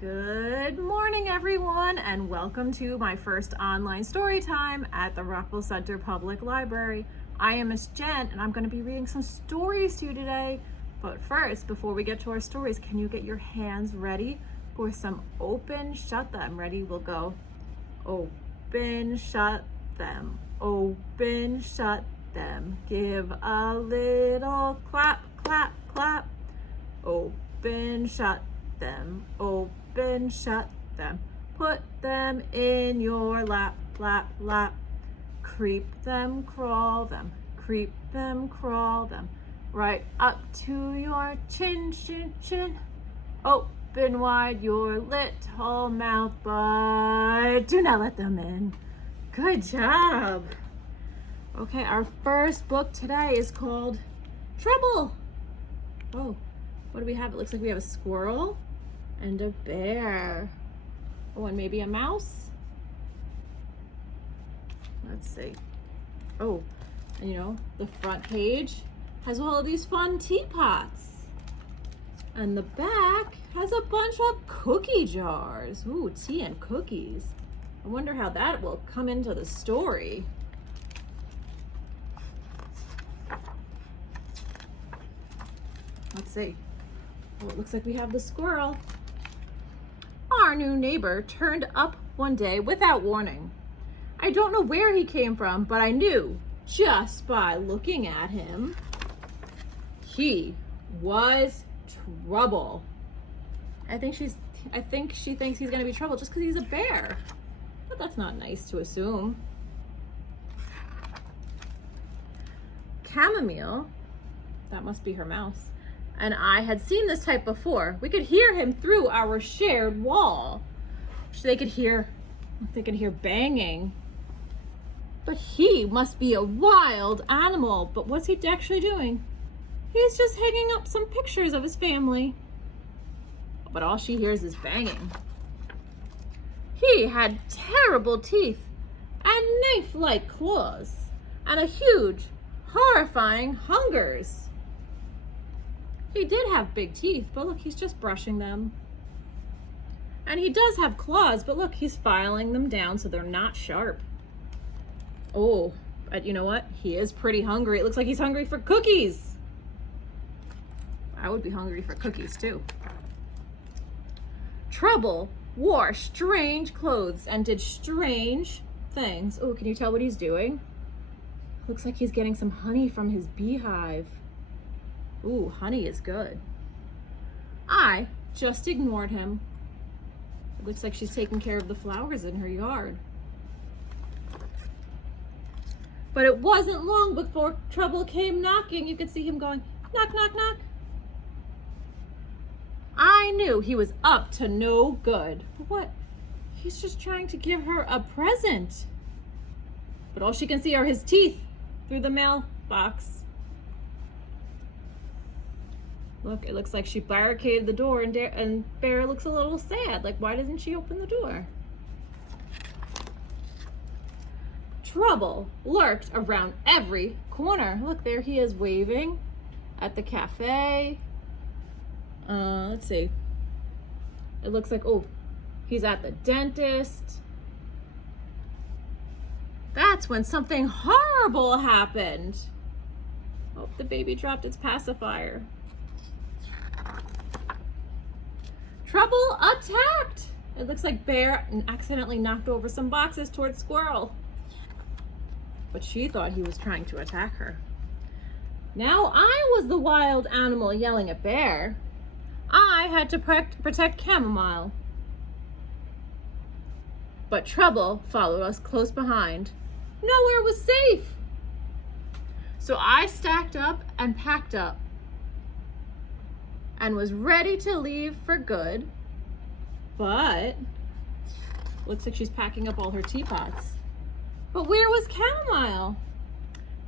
Good morning, everyone, and welcome to my first online story time at the Rockville Center Public Library. I am Miss Jen, and I'm going to be reading some stories to you today. But first, before we get to our stories, can you get your hands ready for some open, shut them? Ready? We'll go open, shut them, open, shut them. Give a little clap, clap, clap. Open, shut them, open, shut them. Put them in your lap, lap, lap. Creep them, crawl them, creep them, crawl them. Right up to your chin, chin, chin. Open wide your little mouth, but do not let them in. Good job. Okay, our first book today is called Trouble. Oh, what do we have? It looks like we have a squirrel and a bear. Oh, and maybe a mouse. Let's see. Oh, and the front page has all of these fun teapots. And the back has a bunch of cookie jars. Ooh, tea and cookies. I wonder how that will come into the story. Let's see. Oh, it looks like we have the squirrel. Our new neighbor turned up one day without warning. I don't know where he came from, but I knew just by looking at him, he was trouble. I think she thinks he's gonna be trouble just because he's a bear. But that's not nice to assume. Chamomile, that must be her mouse, and I had seen this type before. We could hear him through our shared wall. So they could hear banging. But he must be a wild animal. But what's he actually doing? He's just hanging up some pictures of his family. But all she hears is banging. He had terrible teeth and knife-like claws and a huge, horrifying hungers. He did have big teeth, but look, he's just brushing them. And he does have claws, but look, he's filing them down so they're not sharp. Oh, but you know what? He is pretty hungry. It looks like he's hungry for cookies. I would be hungry for cookies too. Trouble wore strange clothes and did strange things. Oh, can you tell what he's doing? Looks like he's getting some honey from his beehive. Ooh, honey is good. I just ignored him. It looks like she's taking care of the flowers in her yard. But it wasn't long before Trouble came knocking. You could see him going, knock, knock, knock. I knew he was up to no good. But what? He's just trying to give her a present. But all she can see are his teeth through the mailbox. Look, it looks like she barricaded the door, and Bear looks a little sad. Like, why doesn't she open the door? Trouble lurked around every corner. Look, there he is waving at the cafe. Let's see. It looks like, oh, he's at the dentist. That's when something horrible happened. Oh, the baby dropped its pacifier. Trouble attacked. It looks like Bear accidentally knocked over some boxes towards Squirrel. But she thought he was trying to attack her. Now I was the wild animal yelling at Bear. I had to protect Chamomile. But Trouble followed us close behind. Nowhere was safe. So I stacked up and packed up and was ready to leave for good. But looks like she's packing up all her teapots. But where was Chamomile?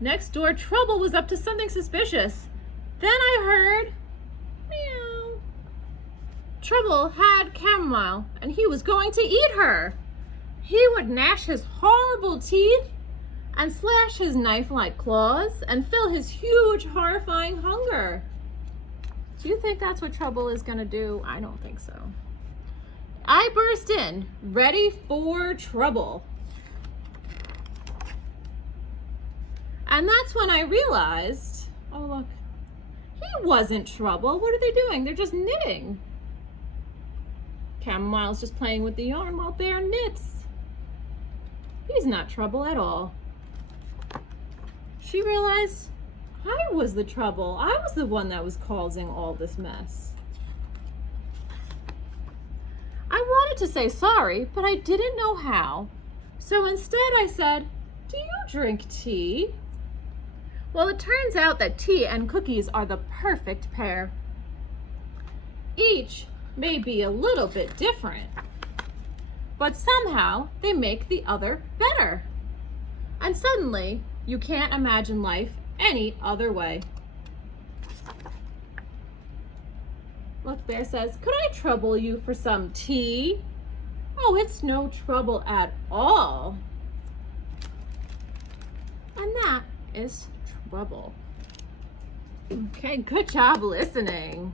Next door, Trouble was up to something suspicious. Then I heard meow. Trouble had Chamomile, and he was going to eat her. He would gnash his horrible teeth and slash his knife-like claws and fill his huge, horrifying hunger. Do you think that's what Trouble is gonna do? I don't think so. I burst in, ready for trouble. And that's when I realized, oh look, he wasn't trouble. What are they doing? They're just knitting. Chamomile's just playing with the yarn while Bear knits. He's not trouble at all. She realized I was the trouble. I was the one that was causing all this mess. I wanted to say sorry, but I didn't know how. So instead I said, "Do you drink tea?" Well, it turns out that tea and cookies are the perfect pair. Each may be a little bit different, but somehow they make the other better. And suddenly, you can't imagine life any other way. Look, Bear says, "Could I trouble you for some tea?" "Oh, it's no trouble at all." And that is trouble. Okay, good job listening.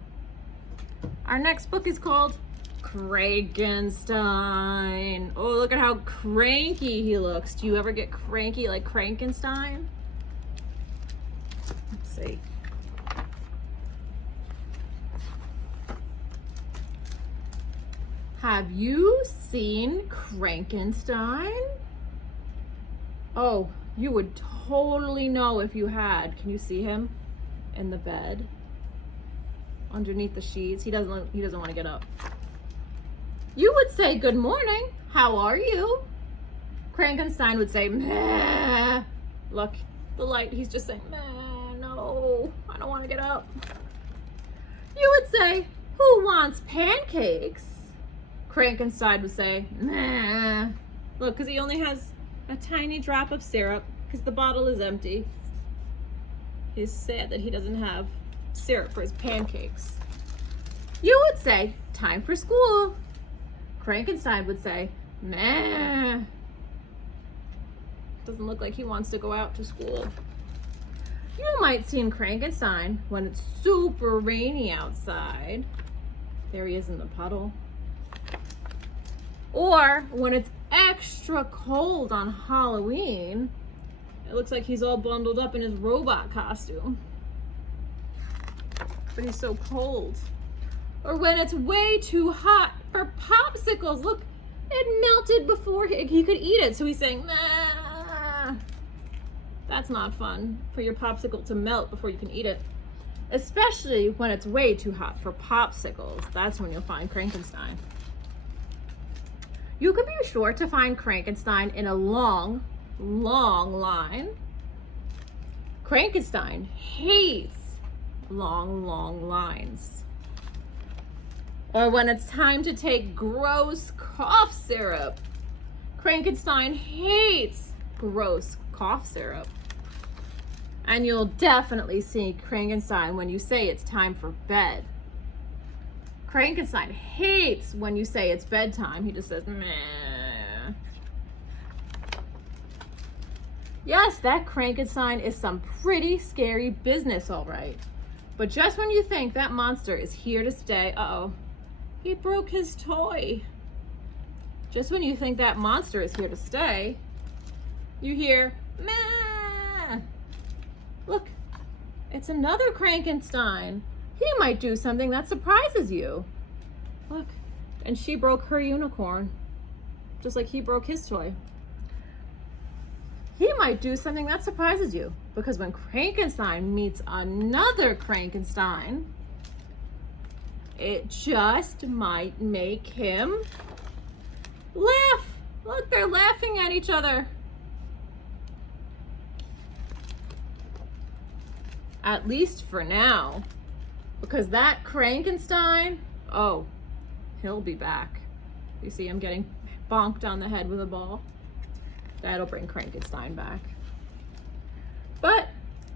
Our next book is called Crankenstein. Oh, look at how cranky he looks. Do you ever get cranky like Crankenstein? Let's see. Have you seen Crankenstein? Oh, you would totally know if you had. Can you see him in the bed? Underneath the sheets. He doesn't want to get up. You would say, "Good morning. How are you?" Crankenstein would say, "Meh." Look, the light, he's just saying, "Meh, no, I don't want to get up." You would say, "Who wants pancakes?" Crankenstein would say, "Meh." Look, because he only has a tiny drop of syrup because the bottle is empty. He's sad that he doesn't have syrup for his pancakes. You would say, "Time for school." Crankenstein would say, "Meh." Doesn't look like he wants to go out to school. You might see Crankenstein when it's super rainy outside. There he is in the puddle. Or when it's extra cold on Halloween. It looks like he's all bundled up in his robot costume. But he's so cold. Or when it's way too hot for popsicles. Look, it melted before he could eat it. So he's saying, "Nah." That's not fun for your popsicle to melt before you can eat it. Especially when it's way too hot for popsicles. That's when you'll find Crankenstein. You can be sure to find Crankenstein in a long, long line. Crankenstein hates long, long lines. Or when it's time to take gross cough syrup. Crankenstein hates gross cough syrup. And you'll definitely see Crankenstein when you say it's time for bed. Crankenstein hates when you say it's bedtime. He just says, "Meh." Yes, that Crankenstein is some pretty scary business, all right. But just when you think that monster is here to stay, uh-oh, he broke his toy. Just when you think that monster is here to stay, you hear, "Meh." Look, it's another Crankenstein. He might do something that surprises you. Look, and she broke her unicorn, just like he broke his toy. He might do something that surprises you, because when Crankenstein meets another Crankenstein, it just might make him laugh. Look, they're laughing at each other. At least for now. Because that Crankenstein, oh, he'll be back. You see him getting bonked on the head with a ball? That'll bring Crankenstein back. But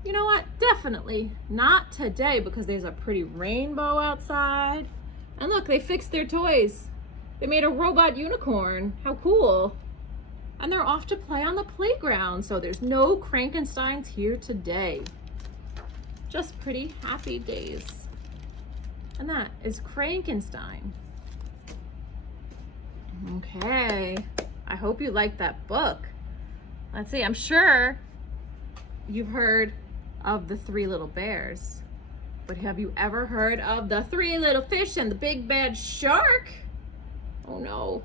you know what? Definitely not today, because there's a pretty rainbow outside. And look, they fixed their toys. They made a robot unicorn. How cool. And they're off to play on the playground, so there's no Crankensteins here today. Just pretty happy days. And that is Crankenstein. Okay, I hope you liked that book. Let's see, I'm sure you've heard of the Three Little Bears, but have you ever heard of the Three Little Fish and the Big Bad Shark? Oh no.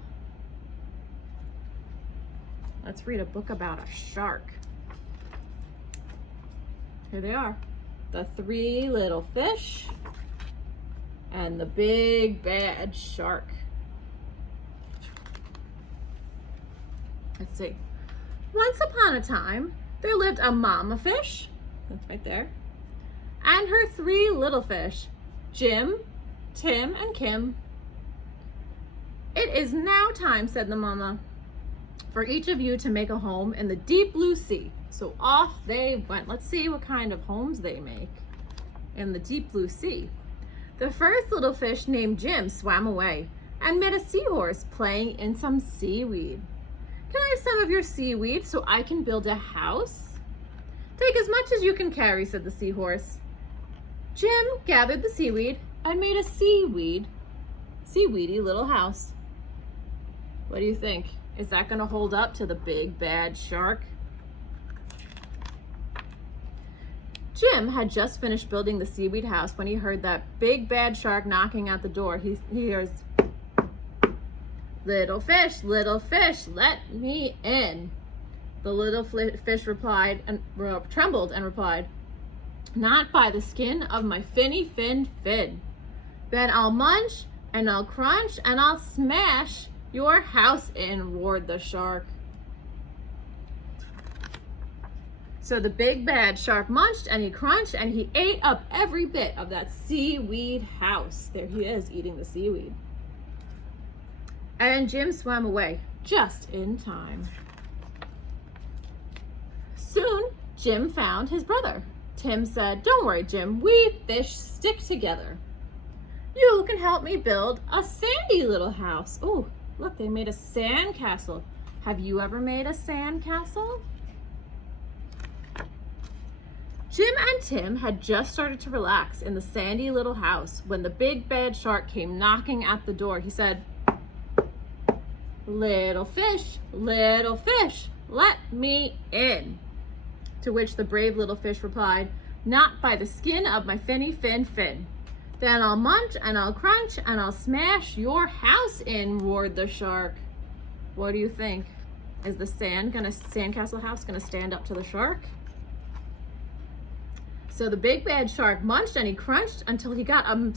Let's read a book about a shark. Here they are. The Three Little Fish and the Big Bad Shark. Let's see. Once upon a time, there lived a mama fish, that's right there, and her three little fish, Jim, Tim, and Kim. It is now time, said the mama, for each of you to make a home in the deep blue sea. So off they went. Let's see what kind of homes they make in the deep blue sea. The first little fish, named Jim, swam away and met a seahorse playing in some seaweed. Can I have some of your seaweed so I can build a house? Take as much as you can carry, said the seahorse. Jim gathered the seaweed and made a seaweedy little house. What do you think? Is that going to hold up to the big bad shark? Jim had just finished building the seaweed house when he heard that big bad shark knocking at the door. He hears, little fish, let me in. The little fish replied and trembled and replied, not by the skin of my finny fin. Then I'll munch and I'll crunch and I'll smash your house in, roared the shark. So the big bad shark munched and he crunched and he ate up every bit of that seaweed house. There he is, eating the seaweed. And Jim swam away just in time. Soon, Jim found his brother. Tim said, don't worry, Jim, we fish stick together. You can help me build a sandy little house. Oh, look, they made a sand castle. Have you ever made a sand castle? Jim and Tim had just started to relax in the sandy little house when the big bad shark came knocking at the door. He said, little fish, let me in. To which the brave little fish replied, not by the skin of my finny fin. Then I'll munch and I'll crunch and I'll smash your house in, roared the shark. What do you think? Is the sandcastle house gonna stand up to the shark? So the big bad shark munched and he crunched until he got a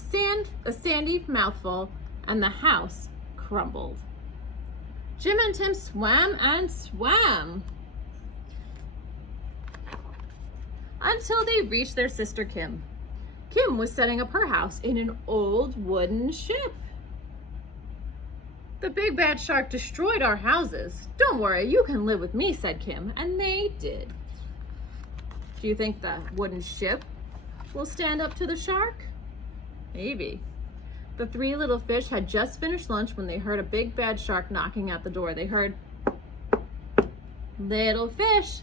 sandy mouthful, and the house crumbled. Jim and Tim swam and swam until they reached their sister Kim. Kim was setting up her house in an old wooden ship. The big bad shark destroyed our houses. Don't worry, you can live with me, said Kim, and they did. Do you think the wooden ship will stand up to the shark? Maybe. The three little fish had just finished lunch when they heard a big bad shark knocking at the door. They heard, little fish,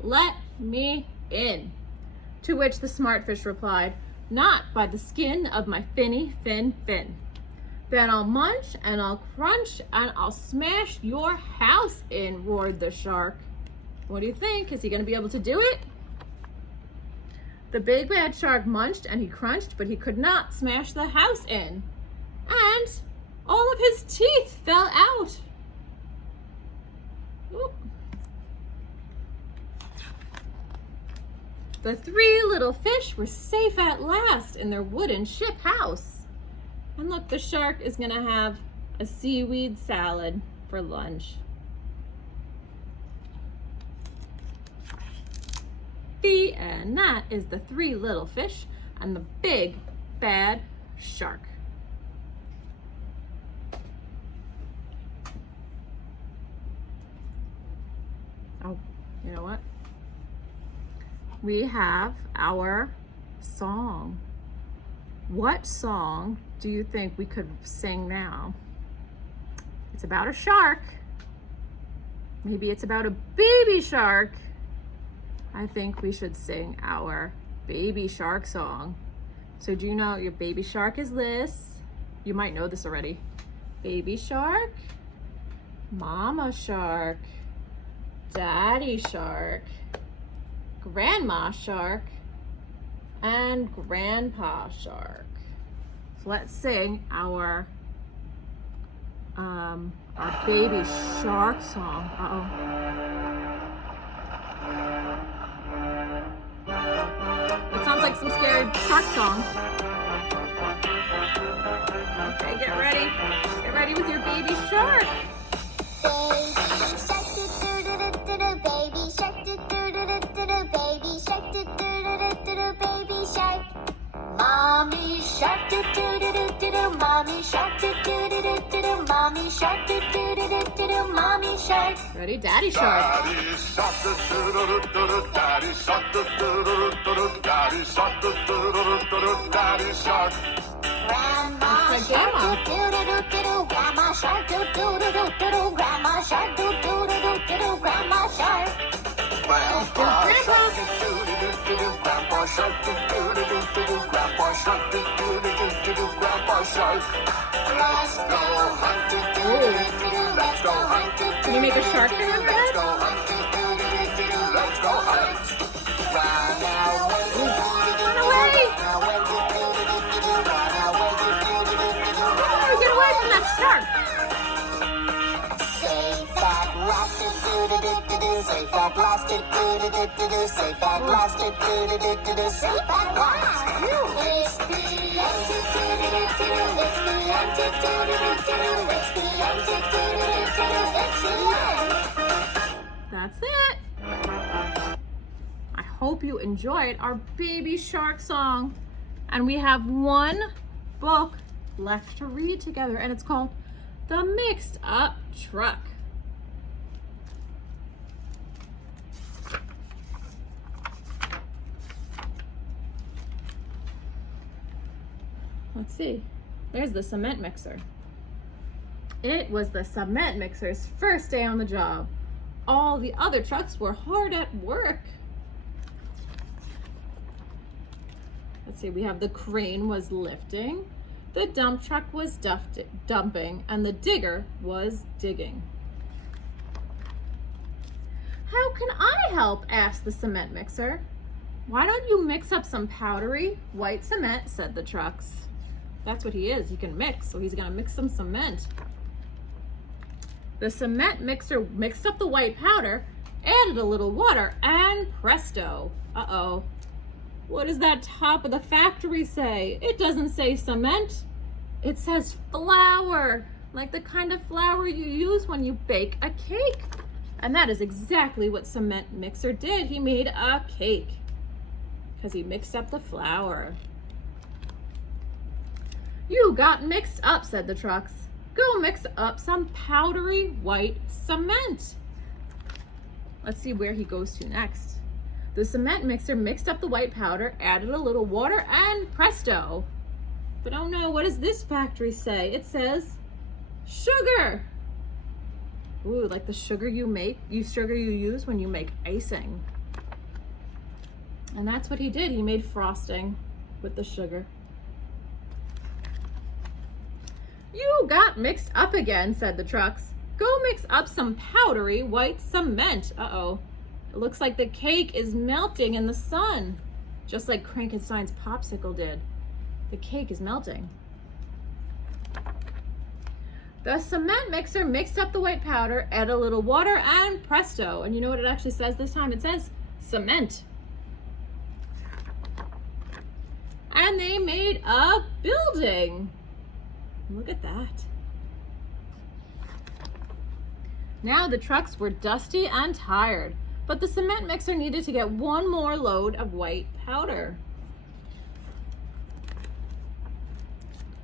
let me in. To which the smart fish replied, not by the skin of my finny fin. Then I'll munch and I'll crunch and I'll smash your house in, roared the shark. What do you think? Is he going to be able to do it? The big bad shark munched and he crunched, but he could not smash the house in. And all of his teeth fell out. Oop. The three little fish were safe at last in their wooden ship house. And look, the shark is going to have a seaweed salad for lunch. And that is the three little fish and the big bad shark. Oh, you know what? We have our song. What song do you think we could sing now? It's about a shark. Maybe it's about a baby shark. I think we should sing our baby shark song. So do you know your baby shark is this? You might know this already. Baby shark, mama shark, daddy shark, grandma shark, and grandpa shark. So let's sing our baby shark song. That sounds like some scary shark song. Okay, get ready. Get ready with your baby shark. Baby shark, do-do-do-do-do-do, baby shark, do-do-do-do-do-do, baby shark. Mommy shark, do-do-do-do-do-do, mommy shark, do-do-do-do-do-do, mommy shark, do-do-do-do-do-do, mommy shark. Ready? Daddy shark. Daddy shark, do-do-do-do-do-do, daddy shark, do-do-do-do-do-do, daddy shark, do-do-do-do-do-do, daddy shark. Grandma shark, do-do-do-do-do, grandma shark, do-do-do-do-do, grandma shark, do-do-do-do-do, grandma shark. Grandpa shark, do-do-do-do-do, grandpa shark, do-do-do-do-do, grandpa shark, do-do-do-do-do, grandpa shark. Let's go hunt, do-do-do-do-do, let's go hunt, do-do-do-do-do. Can you make a shark in your Let's head? go hunt, do-do-do-do-do, let's go hunt. Run away, Run away! Oh, get away from that shark! Safe at last, do-do-do-do-do, safe at last, do-do-do-do-do, safe at last, do-do-do-do-do, safe at last. It's the end, do-do-do-do-do, it's the end, do-do-do-do-do, it's the end, do-do-do-do-do, it's the end. That's it. I hope you enjoyed our baby shark song. And we have one book left to read together, and it's called The Mixed Up Truck. Let's see. There's the cement mixer. It was the cement mixer's first day on the job. All the other trucks were hard at work. Let's see, we have the crane was lifting, the dump truck was dumping, and the digger was digging. How can I help? Asked the cement mixer. Why don't you mix up some powdery white cement, said the trucks. That's what he is, he can mix, so he's gonna mix some cement. The cement mixer mixed up the white powder, added a little water, and presto. Uh-oh. What does that top of the factory say? It doesn't say cement. It says flour, like the kind of flour you use when you bake a cake. And that is exactly what cement mixer did. He made a cake because he mixed up the flour. You got mixed up, said the trucks. Go mix up some powdery white cement. Let's see where he goes to next. The cement mixer mixed up the white powder, added a little water, and presto. But oh no, what does this factory say? It says sugar. Ooh, like the sugar you use when you make icing. And that's what he did. He made frosting with the sugar. You got mixed up again, said the trucks. Go mix up some powdery white cement. Uh-oh. It looks like the cake is melting in the sun, just like Crankenstein's popsicle did. The cake is melting. The cement mixer mixed up the white powder, added a little water, and presto. And you know what it actually says this time? It says cement. And they made a building. Look at that. Now the trucks were dusty and tired, but the cement mixer needed to get one more load of white powder.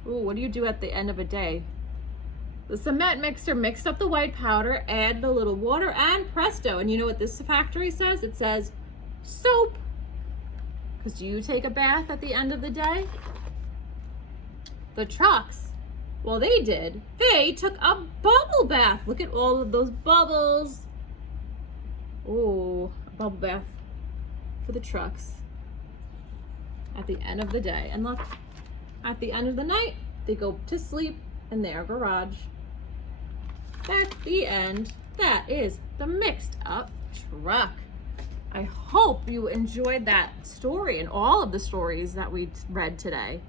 Ooh, what do you do at the end of a day? The cement mixer mixed up the white powder, added a little water, and presto. And you know what this factory says? It says soap. Because do you take a bath at the end of the day? The trucks, well, they did. They took a bubble bath. Look at all of those bubbles. Oh, a bubble bath for the trucks at the end of the day. And look, at the end of the night, they go to sleep in their garage. That's the end. That is the mixed up truck. I hope you enjoyed that story and all of the stories that we read today.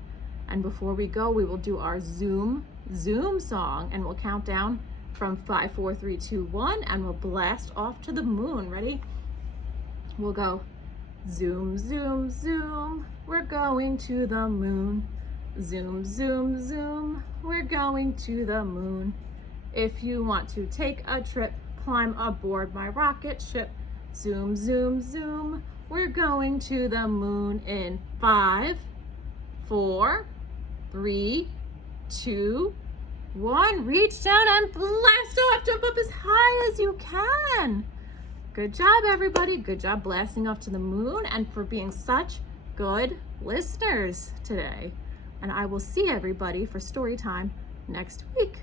And before we go, we will do our Zoom song, and we'll count down from 5, 4, 3, 2, 1, and we'll blast off to the moon. Ready? We'll go zoom, zoom, zoom. We're going to the moon. Zoom, zoom, zoom. We're going to the moon. If you want to take a trip, climb aboard my rocket ship. Zoom, zoom, zoom. We're going to the moon in 5, 4, 3, 2, 1. Reach down and blast off. Jump up as high as you can. Good job, everybody. Good job blasting off to the moon and for being such good listeners today. And I will see everybody for story time next week.